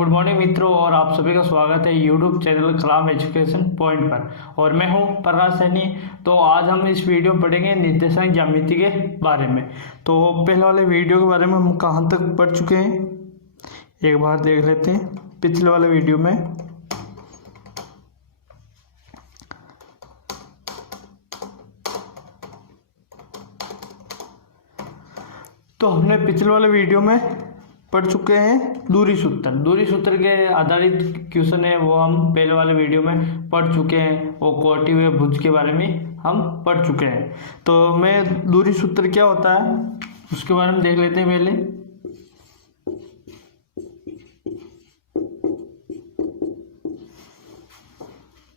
Good morning मित्रों, और आप सभी का स्वागत है यूट्यूब चैनल कलाम एजुकेशन पॉइंट पर। और मैं हूं प्रकाश सैनी। तो आज हम इस वीडियो में पढ़ेंगे निर्देशांक ज्यामिति के बारे में। तो पहले वाले वीडियो के बारे में हम कहाँ तक पढ़ चुके हैं एक बार देख लेते हैं। पिछले वाले वीडियो में तो हमने पिछले वाले वीडियो में पढ़ चुके हैं दूरी सूत्र के आधारित क्वेश्चन है, वो हम पहले वाले वीडियो में पढ़ चुके हैं। वो कोटि हुए भुज के बारे में हम पढ़ चुके हैं। तो मैं दूरी सूत्र क्या होता है उसके बारे में देख लेते हैं पहले।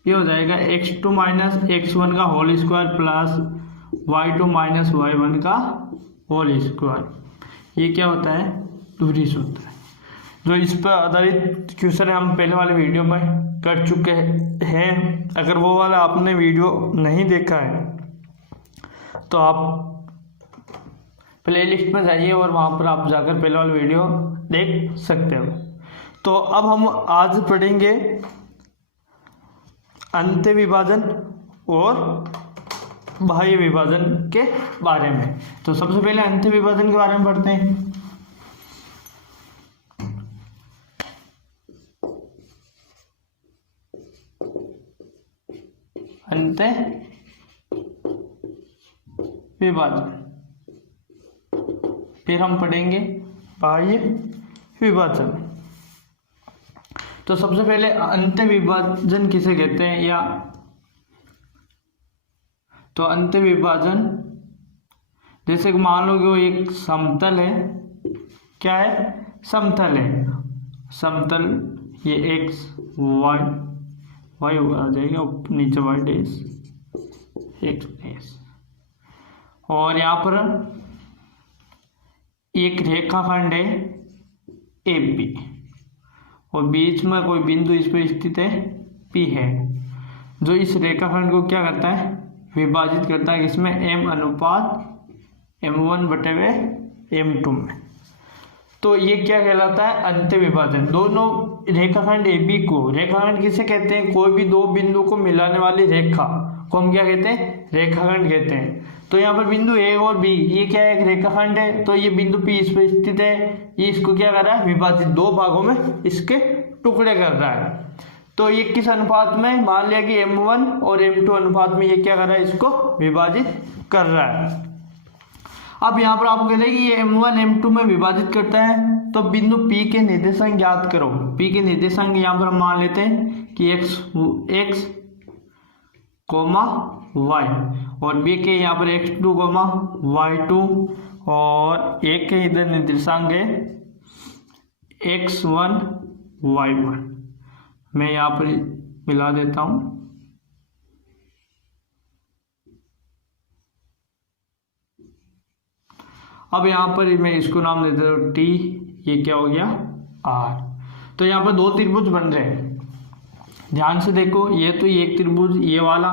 ये हो जाएगा x2 माइनस x1 का whole square plus y2 minus y1 का होल स्क्वायर। ये क्या होता है? दूरी सूत्र। जो इस पर आधारित क्वेश्चन है हम पहले वाले वीडियो में कर चुके हैं। अगर वो वाला आपने वीडियो नहीं देखा है तो आप प्लेलिस्ट में जाइए और वहाँ पर आप जाकर पहले वाला वीडियो देख सकते हो। तो अब हम आज पढ़ेंगे अंत्य विभाजन और बाह्य विभाजन के बारे में। तो सबसे पहले अंत्य विभाजन के बारे में पढ़ते हैं। अंत्य विभाजन, फिर हम पढ़ेंगे बाह्य विभाजन। तो सबसे पहले अंत्य विभाजन किसे कहते हैं? या तो अंत्य विभाजन जैसे कि मान लो कि वो एक समतल है। क्या है? समतल है। समतल ये x y आ जाएगा, नीचे y डैश x डैश, और यहाँ पर एक रेखाखंड है AB और बीच में कोई बिंदु इस पर स्थित है P है, जो इस रेखाखंड को क्या करता है? विभाजित करता है। इसमें m अनुपात m1/m2 में। तो ये क्या कहलाता है? अंत्य विभाजन। दोनों रेखाखंड AB को, रेखाखंड किसे कहते हैं? कोई भी दो बिंदु को मिलाने वाली रेखा को हम क्या कहते हैं? रेखाखंड कहते हैं। तो यहाँ पर बिंदु A और B, ये क्या है? एक रेखाखंड है। तो ये बिंदु P इस पर स्थित है। ये इसको क्या कर रहा है? विभाजित, दो भागों में इसके टुकड़े कर रहा है। तो ये किस अनुपात में? मान लिया कि m1 और m2 अनुपात में ये क्या कर रहा है? इसको विभाजित कर रहा है। अब यहाँ पर आपको कहते हैं कि ये m1 m2 में विभाजित करता है। तो बिंदु P के निर्देशांक ज्ञात करो। P के निर्देशांक यहाँ पर हम मान लेते हैं कि x, y, और B के यहाँ पर x2, y2, और एक के इधर निर्देशांक है x1, y1। मैं यहाँ पर मिला देता हूँ। अब यहाँ पर मैं इसको नाम दे देता हूँ T। ये क्या हो गया? R। तो यहाँ पर दो त्रिभुज बन रहे हैं। ध्यान से देखो, ये तो एक त्रिभुज ये वाला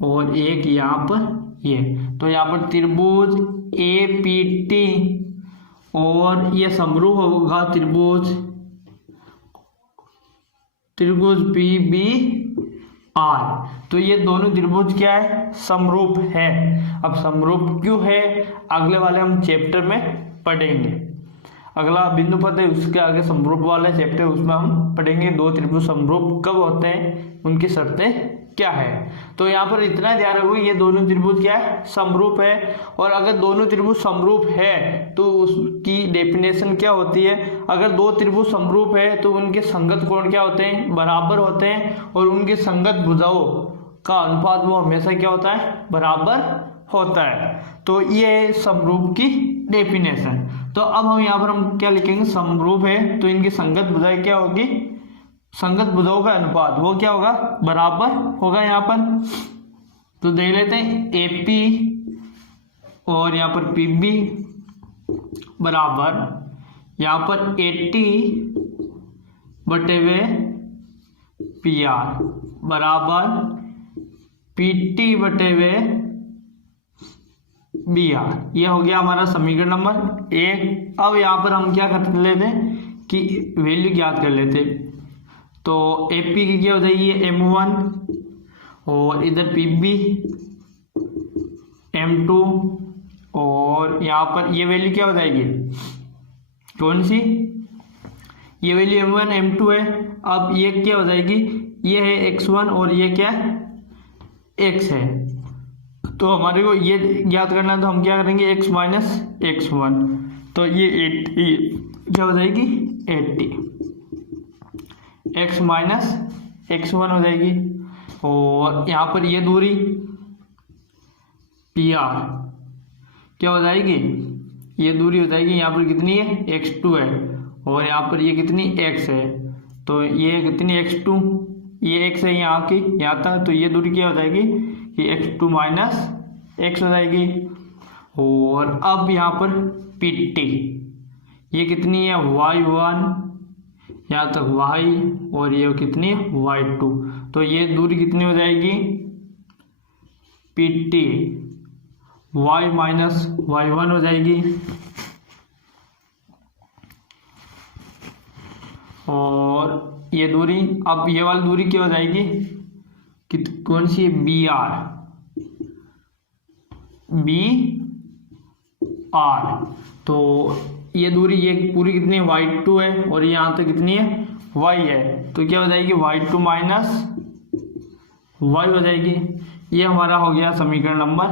और एक यहाँ पर ये। तो यहाँ पर त्रिभुज APT और ये समरूप होगा त्रिभुज PBR। तो ये दोनों त्रिभुज क्या है? समरूप है। अब समरूप क्यों है अगले वाले हम चैप्टर में पढ़ेंगे। अगला बिंदु पद है, उसके आगे समरूप वाला चैप्टर, उसमें हम पढ़ेंगे दो त्रिभुज समरूप कब होते हैं, उनकी शर्तें क्या है। तो यहाँ पर इतना ध्यान रखो, ये दोनों त्रिभुज क्या है? समरूप है। और अगर दोनों त्रिभुज समरूप है तो उसकी डेफिनेशन क्या होती है? अगर दो त्रिभुज समरूप है तो उनके संगत कोण क्या होते हैं? बराबर होते हैं। और उनके संगत भुजाओं का अनुपात वो हमेशा क्या होता है? बराबर होता है। तो ये समरूप की डेफिनेशन। तो अब हम यहाँ पर हम क्या लिखेंगे? समरूप है तो इनकी संगत भुजाएं क्या होगी? संगत भुजाओं का अनुपात वो क्या होगा? बराबर होगा। यहाँ पर तो देख लेते हैं AP और यहाँ पर PB बराबर यहाँ पर 80/PR बराबर PT/BR। ये हो गया हमारा समीकरण नंबर 1। अब यहाँ पर हम क्या कर लेते हैं की वैल्यू ज्ञात कर लेते। तो AP की क्या हो जाएगी M1 और इधर PB M2 और यहाँ पर ये वैल्यू क्या हो जाएगी कौन सी, ये वैल्यू M1 M2 है। अब ये क्या हो जाएगी, ये है X1 और ये क्या है X है। तो हमारे को ये ज्ञात करना है तो हम क्या करेंगे X माइनस X1, तो ये 80 क्या हो जाएगी 80 X माइनस X1 हो जाएगी। और यहाँ पर ये दूरी PR क्या हो जाएगी, ये दूरी हो जाएगी यहाँ पर कितनी है X2 है और यहाँ पर ये कितनी X है, तो ये कितनी X2, ये X है यहाँ की यहाँ तक, तो ये दूरी क्या हो जाएगी कि X2 माइनस X हो जाएगी। और अब यहाँ पर PT ये कितनी है Y1 यहाँ तक Y और ये कितनी है Y2, तो ये दूरी कितनी हो जाएगी PT Y माइनस Y1 हो जाएगी। और ये दूरी, अब ये वाली दूरी क्या हो जाएगी कि कौन सी है BR, तो ये दूरी ये पूरी कितनी Y2 है और ये यहाँ तक कितनी है Y है, तो क्या हो जाएगी Y2 माइनस Y हो जाएगी। ये हमारा हो गया समीकरण नंबर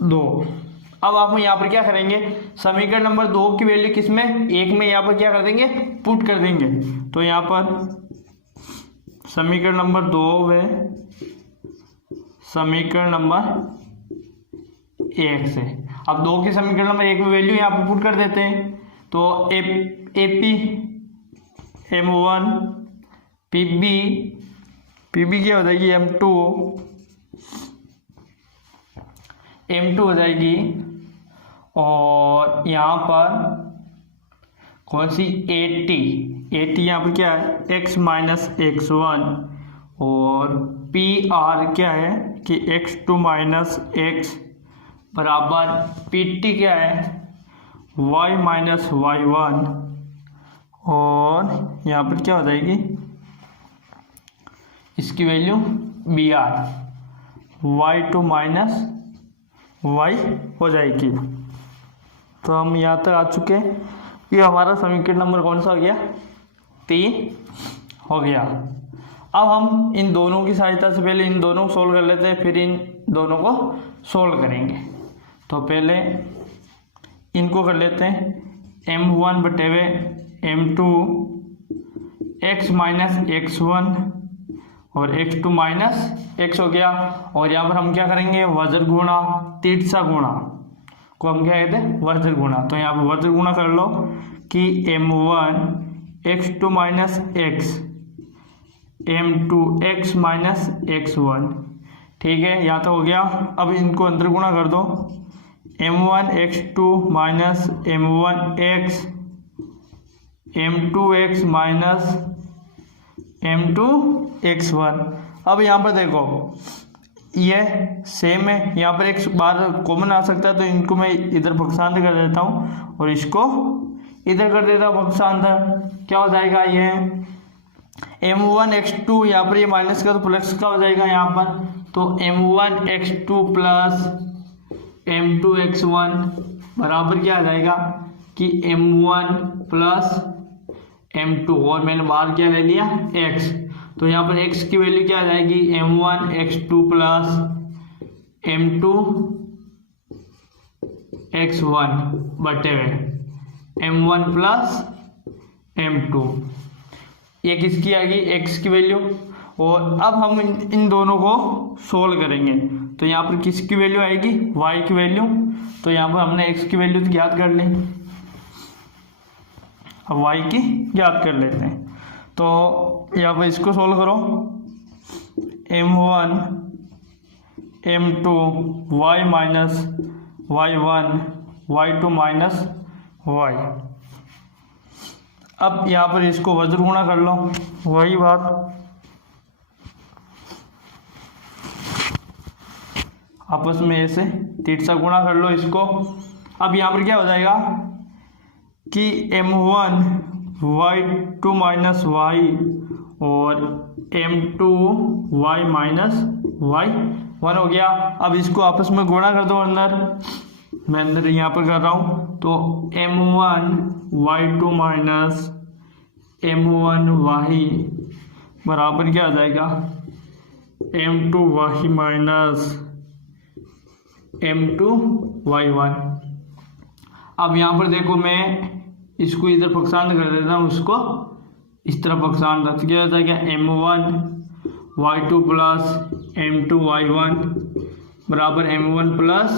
2। अब आप यहाँ पर क्या करेंगे, समीकरण नंबर 2 की वैल्यू किस में, 1 में यहाँ पर क्या कर देंगे पुट कर देंगे। तो यहाँ पर समीकरण नंबर 2 है समीकरण नंबर 1 से, अब 2 के समीकरण नंबर 1 में वैल्यू यहाँ पर पुट कर देते हैं। तो AP M1 PB क्या हो जाएगी M2 हो जाएगी। और यहाँ पर कौन सी 80 यहाँ पर क्या है X माइनस X1 और PR क्या है कि X2 माइनस X बराबर PT क्या है Y माइनस Y1 और यहाँ पर क्या हो जाएगी इसकी value BR Y2 minus Y हो जाएगी। तो हम यहाँ तक आ चुके हैं, ये हमारा समीकरण नंबर कौन सा हो गया 3 हो गया। अब हम इन दोनों की सहायता से पहले इन दोनों को सोल्व कर लेते हैं, फिर इन दोनों को सोल्व करेंगे। तो पहले इनको कर लेते हैं M1 बटेवे M2 X minus X1 और X2 माइनस X हो गया। और यहाँ पर हम क्या करेंगे वज्र गुणा तिरछा गुणा को हम क्या कहते हैं वज्र गुणा। तो यहाँ पर वज्र गुणा कर लो कि M1 X2 minus X M2 X minus X1, ठीक है यहाँ तक हो गया। अब इनको अंतर गुणा कर दो M1 X2 minus M1 X M2 X minus M2 X1। अब यहाँ पर देखो ये सेम है, यहाँ पर एक बार कॉमन आ सकता है, तो इनको मैं इधर भक्षांतर कर देता हूँ और इसको इधर कर देता हूँ भक्षांतर। क्या हो जाएगा ये M1 X2 यहाँ पर ये माइनस का तो प्लस का हो जाएगा यहाँ पर, तो M1 X2 plus M2 X1 बराबर क्या आ जाएगा कि M1 प्लस M2 और मैंने बाहर क्या ले लिया X, तो यहाँ पर X की वैल्यू क्या आ जाएगी M1 X2 plus M2 X1 बटे M1 प्लस M2, ये किसकी आएगी X की वैल्यू। और अब हम इन दोनों को सोल्व करेंगे, तो यहाँ पर किसकी वैल्यू आएगी Y की वैल्यू। तो यहाँ पर हमने X की वैल्यू तो ज्ञात कर ली, अब Y की ज्ञात कर लेते हैं। तो यहाँ पर इसको सोल्व करो M1 M2 Y minus Y1 Y2 minus Y। अब यहाँ पर इसको वज्र गुणा कर लो, वही बात आपस में ऐसे तिरछा गुणा कर लो इसको। अब यहाँ पर क्या हो जाएगा कि M1 y2 माइनस वाई और M2 y माइनस वाई 1 हो गया। अब इसको आपस में गुणा कर दो अंदर, मैं अंदर यहाँ पर कर रहा हूँ। तो M1 y2 minus M1 y बराबर क्या आ जाएगा, M2 y minus M2 y1। अब यहाँ पर देखो मैं इसको इधर पक्षांत कर देता हूँ, उसको इस तरफ पक्षांत, तो क्या होता है क्या, M1 y2 plus M2 y1 बराबर M1 प्लस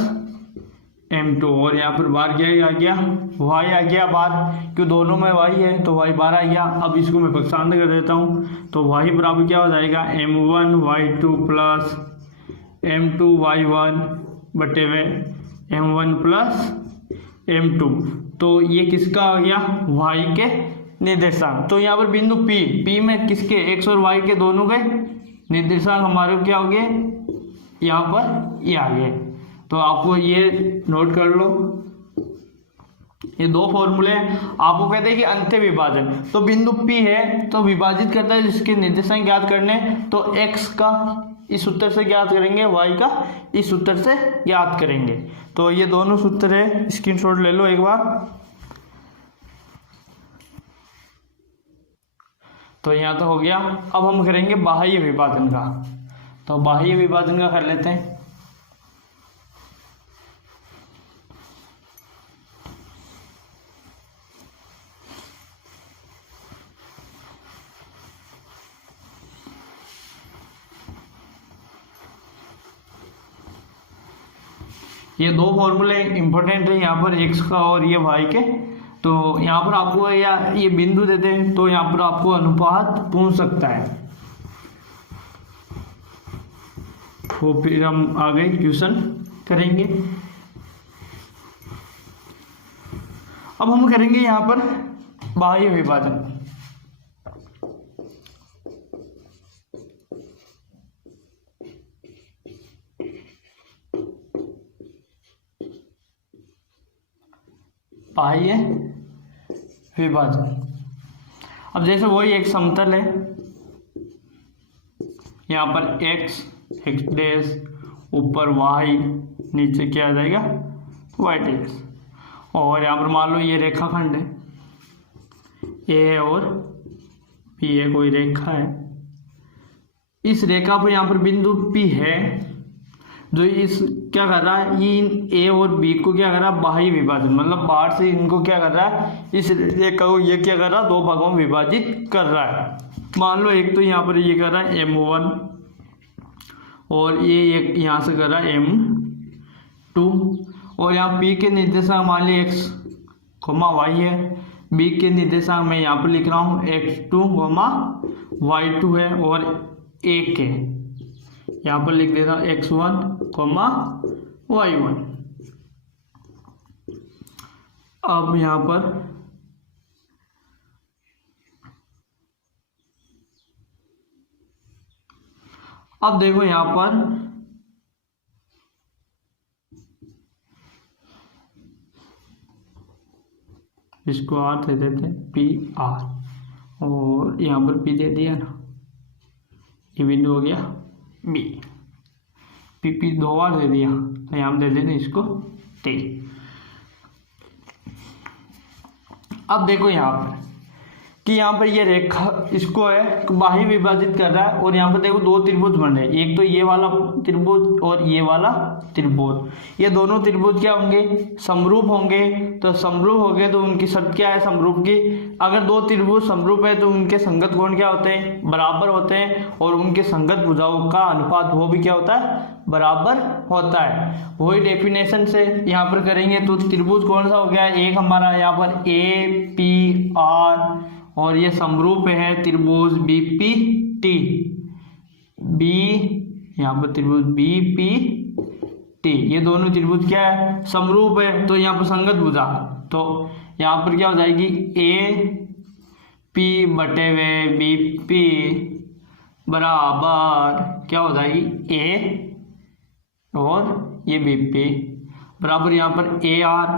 M2, और यहाँ पर बार क्या आ गया, y आ गया बार, क्यों दोनों में y है तो y बार आ गया। अब इसको मैं पक्षांत कर देता हूँ, तो y बराबर क्या हो जाएगा, M1 y2 plus M2 y1 बटे में M1 प्लस M2। तो ये किसका आ गया, y के निर्देशांक। तो यहाँ पर बिंदु P में किसके, x और y के दोनों के निर्देशांक हमारे क्या हो गए, यहाँ पर ये आ गए। तो आपको ये नोट कर लो, ये दो फॉर्मूले हैं। आपको कहते हैं कि अंत्य विभाजन, तो बिंदु P है तो विभाजित करता है, जिसके निर्देशांक ज्ञात करने, तो x का इस सूत्र से ज्ञात करेंगे, y का इस सूत्र से ज्ञात करेंगे। तो ये दोनों सूत्र है, स्क्रीनशॉट ले लो एक बार। तो यहाँ तो हो गया। अब हम करेंगे बाह्य विभाजन का, तो बाह्य विभाजन का कर लेते हैं। ये दो फॉर्मूले इंपॉर्टेंट है यहाँ पर, x का और ये y के। तो यहाँ पर आपको या ये बिंदु देते हैं, तो यहाँ पर आपको अनुपात पूछ सकता है। तो फिर हम आगे क्वेश्चन करेंगे। अब हम करेंगे यहाँ पर बाह्य विभाजन। बाह्य विभाजन, अब जैसे वही एक समतल है, यहाँ पर x डैश, ऊपर y, नीचे क्या आ जाएगा, y डैश। और यहाँ पर मान लो ये रेखाखंड है, a और p है, कोई रेखा है। इस रेखा पर यहाँ पर बिंदु P है, जो इस क्या कर रहा है, इन a और b को क्या कर रहा है, बाह्य विभाजन, मतलब बाहर से इनको क्या कर रहा है, इस रेखा को ये क्या कर रहा है, दो भागों में विभाजित कर रहा है। मान लो एक तो यहाँ पर ये कर रहा है M1 और ये एक यहाँ से कर रहा है M2, और यहाँ p के निर्देशांक मान ली x, y है, b के निर्देशांक मैं यहाँ पर लिख रहा हूँ x2, y2 है, और a के यहाँ पर लिख देता हूँ x1, y1। अब यहाँ पर अब देखो यहाँ पर इसको r दे देते हैं, PR, और यहाँ पर P दे दिया ना, ये बिंदु हो गया B, PP दो बार दे दिया, तो यहाँ दे देते इसको 3। अब देखो यहाँ पर कि यहाँ पर ये रेखा इसको है बाह्य विभाजित कर रहा है, और यहाँ पर देखो दो त्रिभुज बन रहे हैं, एक तो ये वाला त्रिभुज और ये वाला त्रिभुज। ये दोनों त्रिभुज क्या होंगे, समरूप होंगे। तो समरूप हो गए तो उनकी शर्त क्या है समरूप की, अगर दो त्रिभुज समरूप है तो उनके संगत कोण क्या होते हैं, बराबर होते हैं, और उनके संगत भुजाओं का अनुपात वो भी क्या होता है, बराबर होता है। वही डेफिनेशन से यहाँ पर करेंगे तो त्रिभुज कौन सा हो गया, एक हमारा यहाँ पर APR, और ये समरूप है त्रिभुज BPT, यहाँ पर त्रिभुज BPT, ये दोनों त्रिभुज क्या है, समरूप है। तो यहाँ पर संगत भुजा, तो यहाँ पर क्या हो जाएगी, AP बटे वे BP बराबर क्या हो जाएगी, A और ये BP बराबर यहाँ पर AR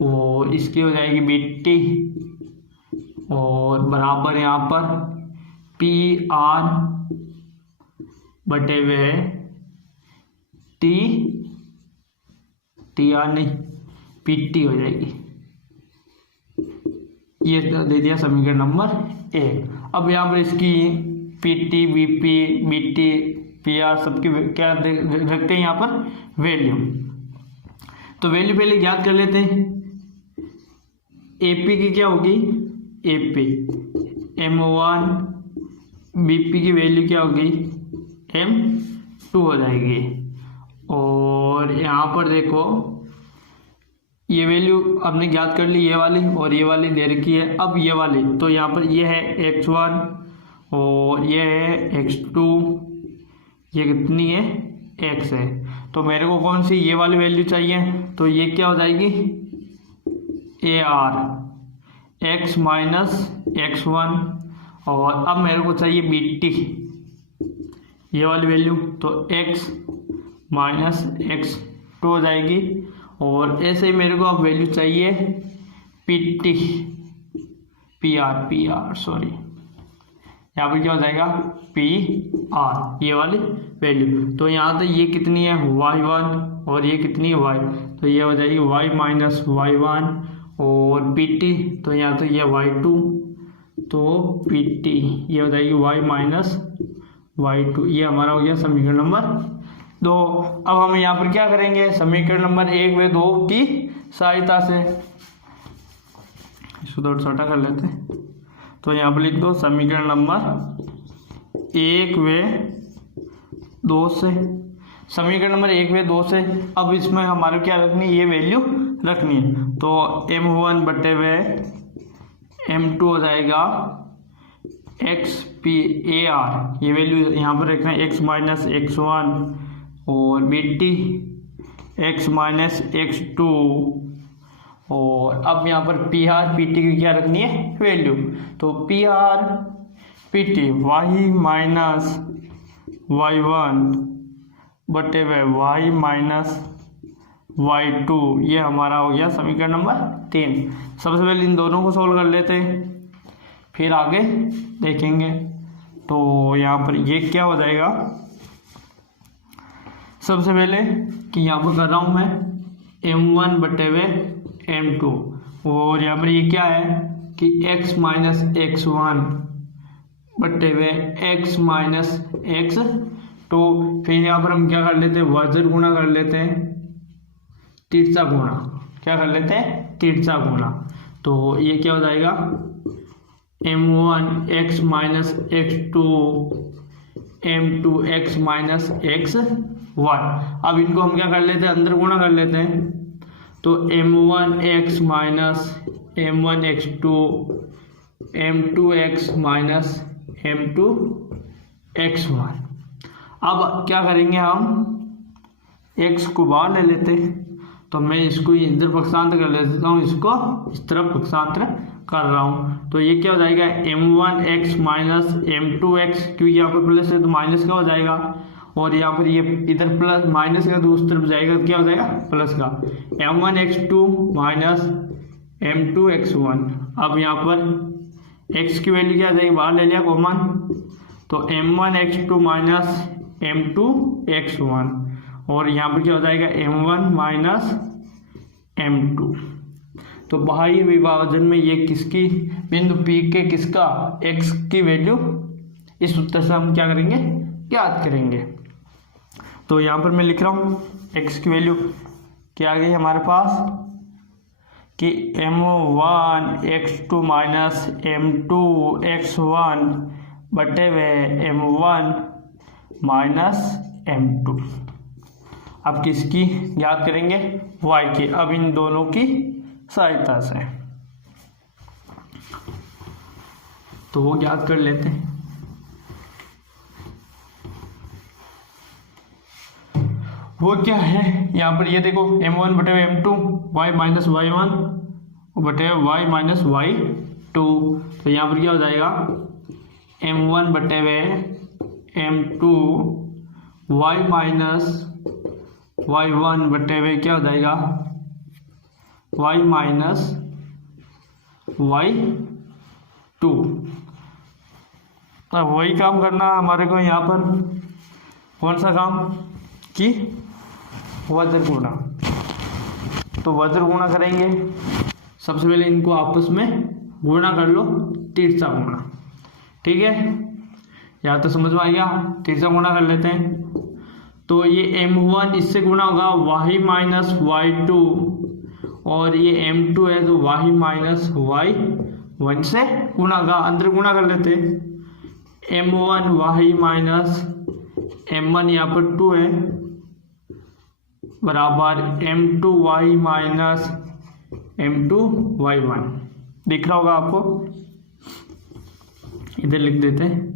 और इसकी हो जाएगी BT और बराबर यहाँ पर PR बटे हुए TR नहीं PT हो जाएगी। ये दे दिया समीकरण नंबर 1। अब यहाँ पर इसकी PT BP BT PR सबकी क्या रखते हैं यहाँ पर वैल्यू। तो वैल्यू पहले याद कर लेते हैं। AP की क्या होगी AP, M1 BP की वैल्यू क्या होगी M2 हो जाएगी। और यहाँ पर देखो ये वैल्यू आपने ज्ञात कर ली, ये वाली और ये वाली दे रखी है। अब ये वाली तो यहाँ पर ये है X1 और ये है X2, ये कितनी है X है। तो मेरे को कौन सी ये वाली वैल्यू चाहिए, तो ये क्या हो जाएगी AR X माइनस X1। और अब मेरे को चाहिए BT ये वाली वैल्यू, तो X माइनस X2 हो जाएगी। और ऐसे ही मेरे को अब वैल्यू चाहिए PT PR सॉरी, यहाँ पर क्या हो जाएगा PR ये वाली वैल्यू। तो यहाँ तो ये कितनी है Y1 और ये कितनी है Y, तो ये हो जाएगी Y माइनस Y1। और PT तो यहाँ तो ये Y2, तो PT ये हो जाएगी Y माइनस Y2। ये हमारा हो गया समीकरण नंबर 2। अब हम यहाँ पर क्या करेंगे, समीकरण नंबर 1 व 2 की सहायता से इसको थोड़ा छोटा कर लेते हैं। तो यहाँ पर लिख दो समीकरण नंबर 1 व 2 से, समीकरण नंबर 1 व 2 से। अब इसमें हमारे क्या रखनी है, ये वैल्यू रखनी है। तो M1 बटे हुए M2 हो जाएगा XPAR, ये वैल्यू यहाँ पर रखना है X माइनस X1 और BT X माइनस X2। और अब यहाँ पर PR PT की क्या रखनी है वैल्यू, तो PR PT Y minus Y1 बटे हुए Y माइनस Y2, ये हमारा हो गया समीकरण नंबर 3। सबसे पहले इन दोनों को सोल्व कर लेते हैं, फिर आगे देखेंगे। तो यहाँ पर ये क्या हो जाएगा, सबसे पहले कि यहाँ पर कर रहा हूँ मैं M1 बटे हुए M2 और यहाँ पर ये क्या है कि X माइनस X1 बटे हुए X माइनस X2। फिर यहाँ पर हम क्या कर लेते हैं, वर्जर गुणा कर लेते हैं, तिरछा गुणा, क्या कर लेते हैं तिरछा गुणा। तो ये क्या हो जाएगा M1 X minus X2 M2 X minus X1। अब इनको हम क्या कर लेते हैं, अंदर गुणा कर लेते हैं। तो M1 X minus M1 X2 M2 X minus M2 X1। अब क्या करेंगे, हम X को बाहर ले लेते हैं। तो मैं इसको इधर पक्षांतर कर लेता हूँ, इसको इस तरफ पक्षांतर कर रहा हूँ। तो ये क्या हो जाएगा M1 X minus M2 X, क्योंकि यहाँ पर प्लस है तो माइनस का हो जाएगा। और यहाँ पर ये इधर प्लस माइनस का दूसरी तरफ जाएगा, क्या हो जाएगा प्लस का। M1 X2 minus M2 X1। अब यहाँ पर X की वैल्यू क्या आ जाएगी, बाहर ले लिया कॉमन, तो M1 X2 minus M2 X1। और यहाँ पर क्या हो जाएगा M1 माइनस M2। तो बाह्य विभाजन में ये किसकी बिंदु P के किसका X की वैल्यू, इस उत्तर से हम क्या करेंगे ज्ञात करेंगे। तो यहाँ पर मैं लिख रहा हूँ X की वैल्यू क्या आ गई हमारे पास कि M1 X2 minus M2 X1 बटे हुए M1 माइनस M2। अब किसकी याद करेंगे, Y की। अब इन दोनों की सहायता से तो वो याद कर लेते हैं। वो क्या है, यहाँ पर ये देखो M1 बटे M2 Y माइनस Y1 बटे Y माइनस Y2। तो यहाँ पर क्या हो जाएगा M1 बटे M2 Y माइनस Y1 बटे क्या हो जाएगा वाई माइनस वाई टू। अब वही काम करना है हमारे को यहाँ पर, कौन सा काम कि वज्र गुणा। तो वज्र गुणा करेंगे, सबसे पहले इनको आपस में गुणा कर लो, तिरछा गुणा, ठीक है, यहाँ तो समझ में आ गया। तिरछा गुणा कर लेते हैं, तो ये m1 इससे गुणा होगा वाई माइनस वाई टू, और ये m2 है तो वाई माइनस वाई वन से गुणा होगा, अंदर गुणा कर लेते हैं। m1 वाई माइनस m1 यहाँ पर 2 है बराबर m2 Y minus m2 Y one, दिख रहा होगा आपको, इधर लिख देते हैं।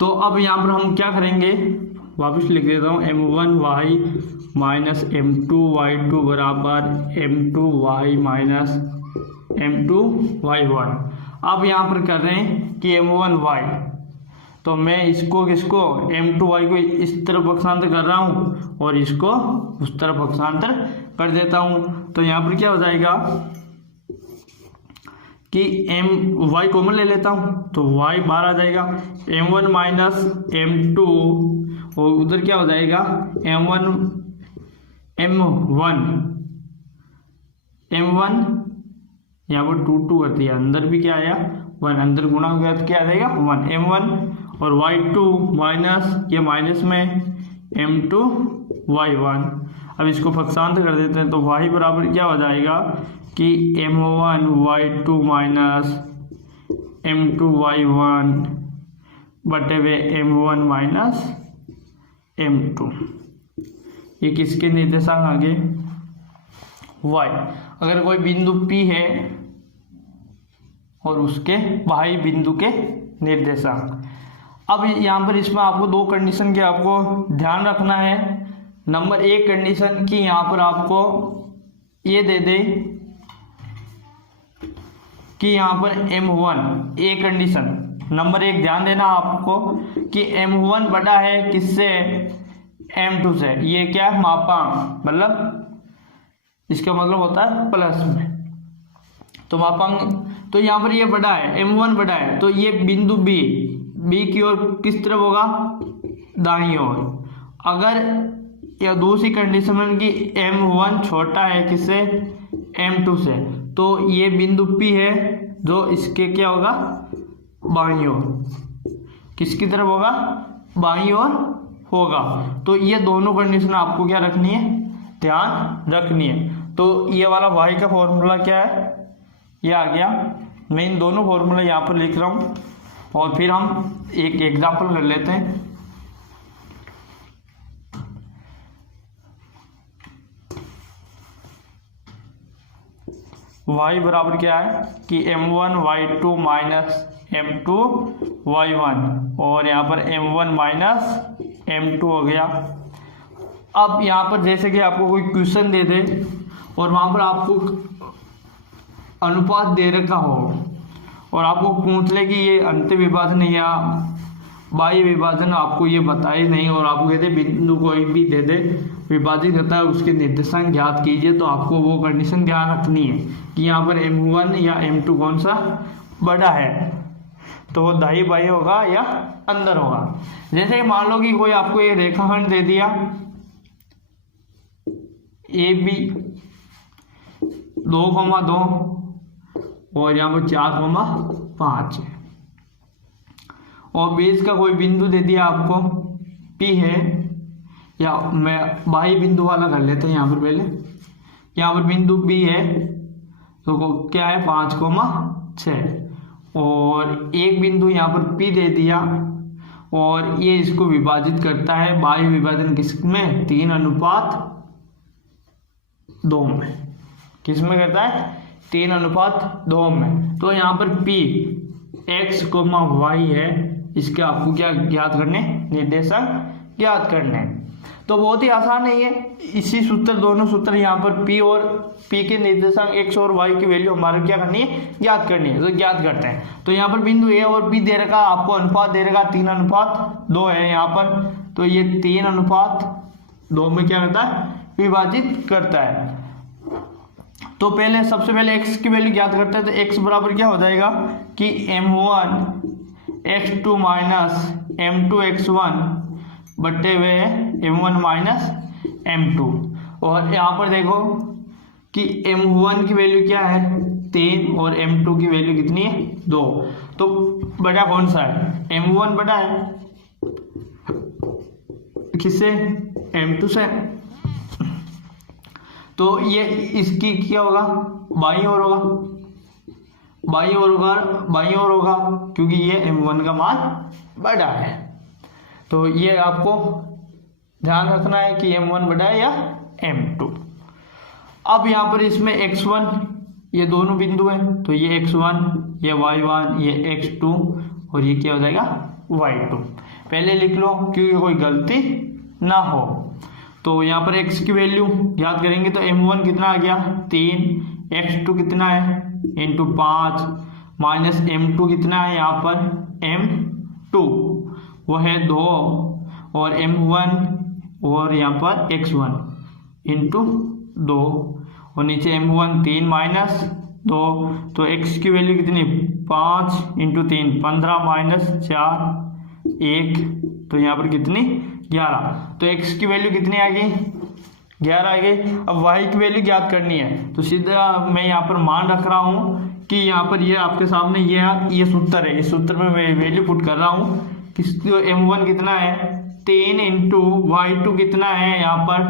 तो अब यहाँ पर हम क्या करेंगे, वापस लिख देता हूँ, m1 Y minus m2 Y to बराबर m2 Y minus m2 Y one. अब यहाँ पर कर रहे हैं कि m1 वाई, तो मैं इसको किसको m2 वाई को इस तरफ पक्षांतर कर रहा हूँ और इसको उस तरफ पक्षांतर कर देता हूँ। तो यहाँ पर क्या हो जाएगा कि m वाई कॉमन ले लेता हूँ तो वाई बाहर आ जाएगा, m1 माइनस m2, और उधर क्या हो जाएगा m1 यहाँ पर 2 कर दिया, अंदर भी क्या आया 1, अंदर गुणा हो गया तो क्या आ जाएगा 1 m1, और y2 माइनस ये माइनस में m2 y1। अब इसको पक्षांतर कर देते हैं, तो y बराबर क्या हो जाएगा कि m1 y2 minus m2 y1 बटे हुए m1 माइनस m2। ये किसके निर्देशांक आ गए y। अगर कोई बिंदु P है और उसके बाह्य बिंदु के निर्देशांक, अब यहाँ पर इसमें आपको दो कंडीशन के आपको ध्यान रखना है। नंबर एक कंडीशन की यहाँ पर आपको ये दे दे कि यहाँ पर m1, ए कंडीशन नंबर एक ध्यान देना आपको कि m1 बड़ा है किससे m2 से, ये क्या है मापांक, मतलब इसका मतलब होता है प्लस में, तो मापांक, तो यहाँ पर ये बड़ा है m1 बड़ा है, तो ये बिंदु B की ओर किस तरफ होगा दाईं ओर। अगर या दूसरी कंडीशन में कि m1 छोटा है किससे m2 से, तो ये बिंदु P है जो इसके क्या होगा बाईं ओर, किसकी तरफ होगा बाईं ओर होगा। तो ये दोनों कंडीशन आपको क्या रखनी है, ध्यान रखनी है। तो ये वाला y का फॉर्मूला क्या है, ये आ गया। मैं इन दोनों फॉर्मूला यहाँ पर लिख रहा हूँ और फिर हम एक एग्जांपल कर लेते हैं। y बराबर क्या है कि m1 y2 minus m2 y1, और यहाँ पर m1 माइनस m2 हो गया। अब यहाँ पर जैसे कि आपको कोई क्वेश्चन दे दे और वहाँ पर आपको अनुपात दे रखा हो और आपको पूछ ले कि ये अंत विभाजन या बाह्य विभाजन आपको ये बताए नहीं, और आपको कहते बिंदु कोई भी दे दे विभाजित करता है उसके निर्देशांक ज्ञात कीजिए, तो आपको वो कंडीशन ध्यान रखनी है कि यहाँ पर m1 या m2 कौन सा बड़ा है, तो वो दाई बाई होगा या अंदर होगा। जैसे कि मान लो कि कोई आपको ये रेखाखंड दे दिया AB 2,2 और यहाँ पर 4,5 है, और बेस का कोई बिंदु दे दिया आपको P है, या मैं बाह्य बिंदु वाला कर लेते हैं यहाँ पर पहले, यहाँ पर बिंदु B है तो क्या है 5,6, और एक बिंदु यहाँ पर P दे दिया और ये इसको विभाजित करता है बाह्य विभाजन किस में 3:2 में, किस में करता है 3:2 में। तो यहाँ पर P x, y है, इसके आपको क्या ज्ञात करने, निर्देशांक ज्ञात करने। तो बहुत ही आसान है ये, इसी सूत्र दोनों सूत्र यहाँ पर P और P के निर्देशांक x और y की वैल्यू हमारे क्या करनी है, ज्ञात करनी है। तो ज्ञात करते हैं। तो यहाँ पर बिंदु A और P दे रखा, आपको अनुपात दे रखा 3:2 है यहाँ पर, तो ये 3:2 में क्या करता है विभाजित करता है। तो पहले सबसे पहले x की वैल्यू ज्ञात करते हैं। तो x बराबर क्या हो जाएगा कि m1 x2 minus m2 x1 बट्टे हुए m1 माइनस m2। और यहाँ पर देखो कि m1 की वैल्यू क्या है 3 और m2 की वैल्यू कितनी है 2। तो बड़ा कौन सा है, m1 बड़ा है किससे, m2 से। तो ये इसकी क्या होगा, बाईं ओर होगा, बाईं ओर होगा क्योंकि ये m1 का मान बड़ा है। तो ये आपको ध्यान रखना है कि m1 बड़ा है या m2। अब यहाँ पर इसमें x1 ये दोनों बिंदु हैं, तो ये x1 ये y1 ये x2 और ये क्या हो जाएगा y2। पहले लिख लो क्योंकि कोई गलती ना हो। तो यहाँ पर x की वैल्यू याद करेंगे तो m1 कितना आ गया 3, x2 कितना है इंटू 5 माइनस m2 कितना है यहाँ पर m2 वो है 2 और m1 और यहाँ पर x1 इंटू 2 और नीचे m1 3 माइनस 2। तो x की वैल्यू कितनी 5 इंटू 3 15 माइनस 4 1। तो यहाँ पर कितनी 11। तो x की वैल्यू कितनी आ गई 11 आ गई। अब y की वैल्यू ज्ञात करनी है। तो सीधा मैं यहाँ पर मान रख रहा हूँ कि यहाँ पर ये आपके सामने ये सूत्र है। इस सूत्र में मैं वैल्यू पुट कर रहा हूँ कि m1 कितना है 3 इंटू y2 कितना है यहाँ पर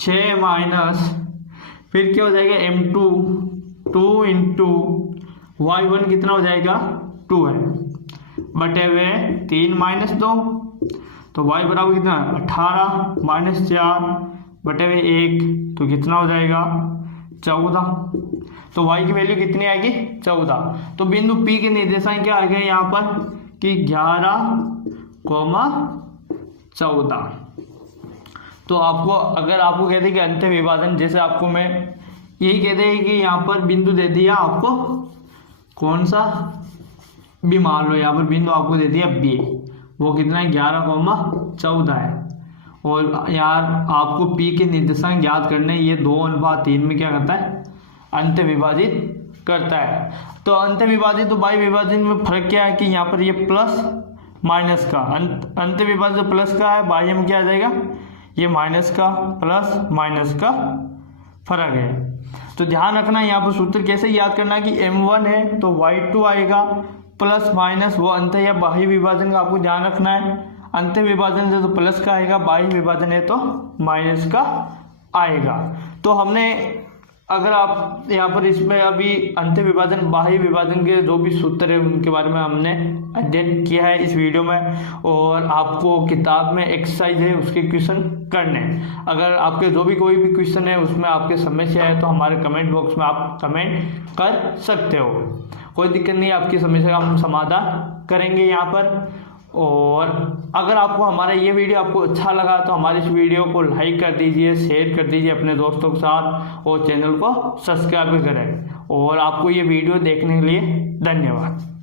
6 माइनस फिर क्या हो जाएगा m2 2 इंटू y1 कितना हो जाएगा 2 है बटे हुए 3 माइनस 2। तो y बराबर कितना 18 माइनस 4 बटे हुए 1 तो कितना हो जाएगा 14। तो y की वैल्यू कितनी आएगी 14। तो बिंदु P के निर्देशांक क्या आ गए यहाँ पर कि 11, 14। तो आपको अगर आपको कहते कि अंत्य विभाजन, जैसे आपको मैं यही कहते हैं कि यहाँ पर बिंदु दे दिया आपको कौन सा भी, मान लो यहाँ पर बिंदु आपको दे दिया B, वो कितना है 11, 14 है। और यार आपको P के निर्देशांक याद करने, ये 2:3 में क्या करता है अंत्य विभाजित करता है। तो अंत्य विभाजित तो बाह्य विभाजन में फर्क क्या है कि यहाँ पर ये प्लस माइनस का अंत्य विभाजित प्लस का है, बाह्य में क्या आ जाएगा ये माइनस का, प्लस माइनस का फर्क है। तो ध्यान रखना यहाँ पर सूत्र कैसे याद करना है कि m1 है तो y2 आएगा प्लस माइनस वो अंत्य या बाह्य विभाजन का आपको ध्यान रखना है। अंत्य विभाजन से तो प्लस का आएगा, बाह्य विभाजन है तो माइनस का आएगा। तो हमने अगर आप यहाँ पर इसमें अभी अंत्य विभाजन बाह्य विभाजन के जो भी सूत्र है उनके बारे में हमने अध्ययन किया है इस वीडियो में, और आपको किताब में एक्सरसाइज है उसके क्वेश्चन करने। अगर आपके जो भी कोई भी क्वेश्चन है उसमें आपके समस्या है तो हमारे कमेंट बॉक्स में आप कमेंट कर सकते हो, कोई दिक्कत नहीं, आपकी समस्या का हम समाधान करेंगे यहाँ पर। और अगर आपको हमारा ये वीडियो आपको अच्छा लगा तो हमारे इस वीडियो को लाइक कर दीजिए, शेयर कर दीजिए अपने दोस्तों के साथ और चैनल को सब्सक्राइब करें। और आपको ये वीडियो देखने के लिए धन्यवाद।